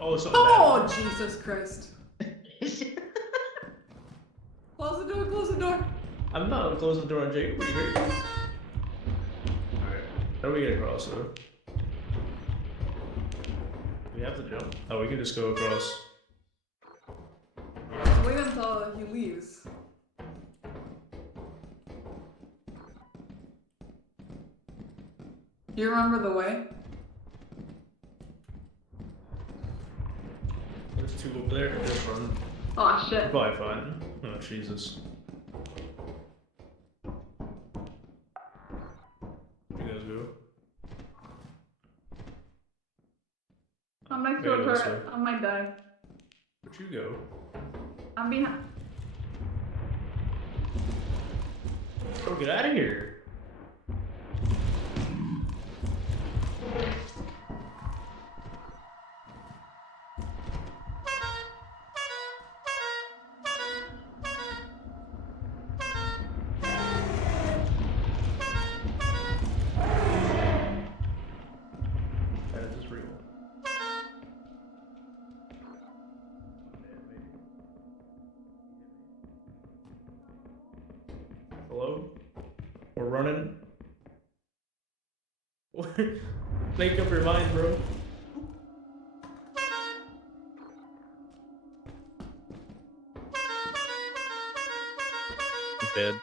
Oh, something Oh, bad. Jesus Christ. Close the door, close the door. I'm not closing the door on Jake. What are you crazy? Alright. How do we get across though? We have to jump. Oh, we can just go across. Wait until he leaves. Do you remember the way? There's two up there. Just run. Oh shit. Probably fine. Oh, Jesus. You guys go. I'm next to a turret. I might die. Where'd you go? I'm behind. Oh, get out of here. That is just real. Hello? We're running. Make up your mind, bro. Dead.